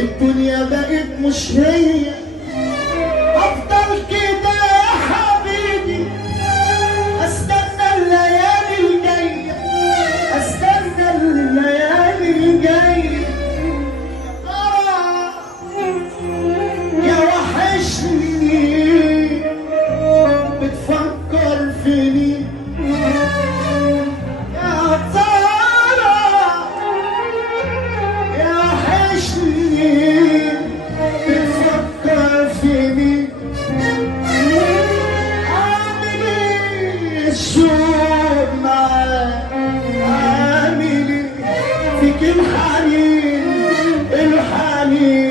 الدنيا بقت مش هي، افضل كده يا حبيبي استنى الليالي الجايه، استنى الليالي الجايه. يا وحشني بتفكر فيني يا ترى، يا وحشني بتفكر فيني. عامل ايه الشوق معاك، عامل ايه فيك الحنين الحنين